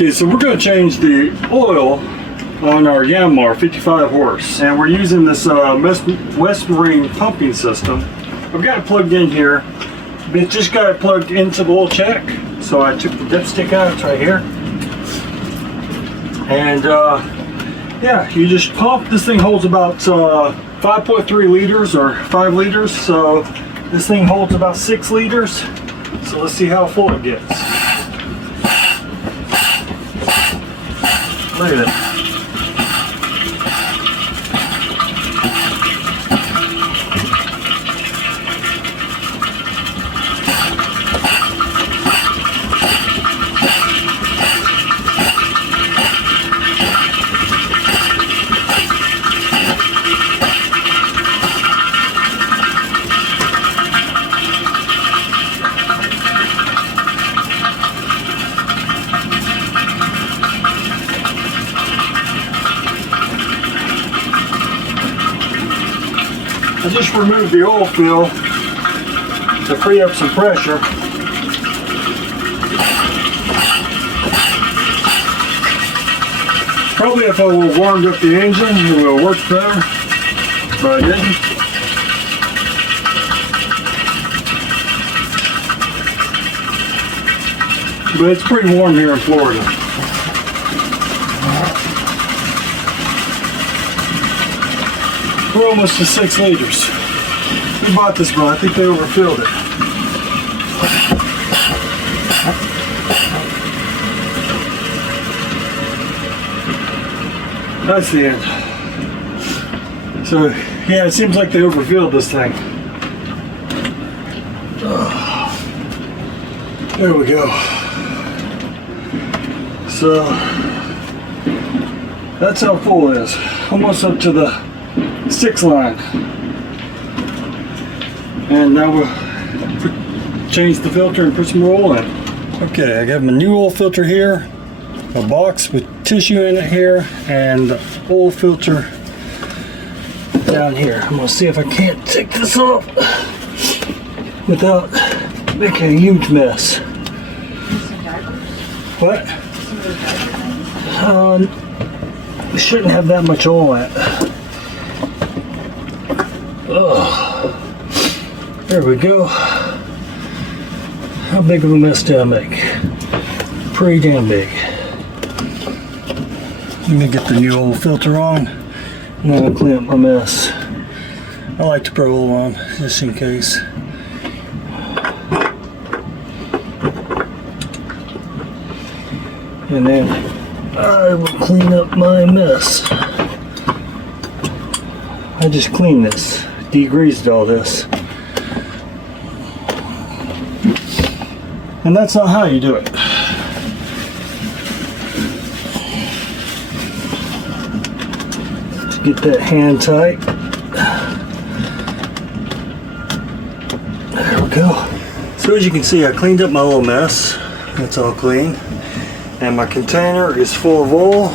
Okay, so we're going to change the oil on our Yanmar 55 horse, and we're using this West Marine pumping system. I've got it plugged in here, but just got it plugged into the oil check. So I took the dipstick out, it's right here. And yeah, you just pump. This thing holds about 5.3 liters or 5 liters. So this thing holds about 6 liters. So let's see how full it gets. Look at that. I just removed the oil fill to free up some pressure. Probably if I would have warmed up the engine, it would have worked better, but I didn't. But it's pretty warm here in Florida. We're almost to 6 liters. We bought this one. I think they overfilled it. That's the end. So, yeah, it seems like they overfilled this thing. There we go. So, that's how full it is. Almost up to the 6 line. And now we'll change the filter and put some more oil in. Okay, I got my new oil filter here, a box with tissue in it here, and the oil filter down here. I'm gonna see if I can't take this off without making a huge mess. What? We shouldn't have that much oil in it. Oh, there we go. How big of a mess did I make? Pretty damn big. Let me get the new oil filter on, and then I'll clean up my mess. I like to put oil on, just in case. And then I will clean up my mess. I just cleaned this. Degreased all this, and that's not how you do it. To get that hand tight. There we go. So as you can see, I cleaned up my little mess. It's all clean, and my container is full of oil,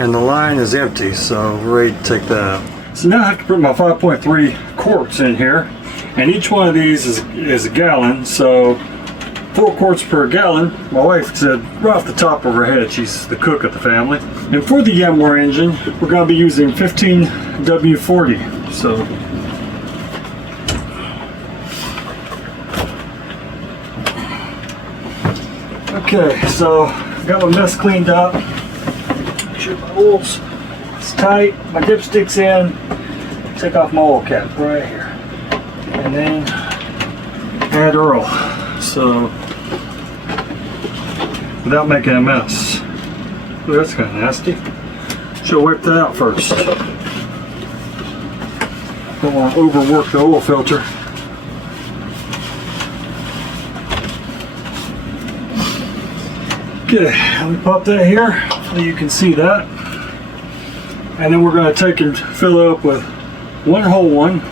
and the line is empty. So we're ready to take that out. So now I have to put my 5.3 quarts in here, and each one of these is a gallon, so 4 quarts per gallon. My wife said right off the top of her head, she's the cook of the family. And for the Yanmar engine, we're going to be using 15W40. So okay, so I got my mess cleaned up. Make sure my oil's tight, my dipstick's in. Take off my oil cap right here, and then add oil, so without making a mess. Ooh, that's kind of nasty. Should wipe that out first. Don't want to overwork the oil filter. Okay, let me pop that here so you can see that. And then we're going to take and fill it up with one whole one.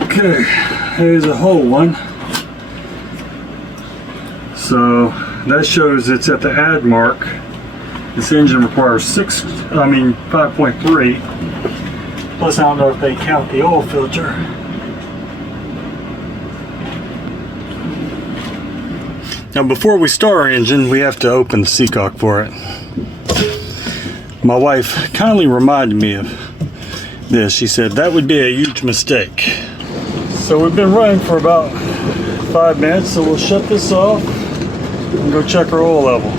Okay, here's a whole one. So that shows it's at the add mark. This engine requires 5.3. Plus I don't know if they count the oil filter. Now before we start our engine, we have to open the seacock for it. My wife kindly reminded me of this. She said that would be a huge mistake. So we've been running for about 5 minutes, so we'll shut this off and go check our oil level.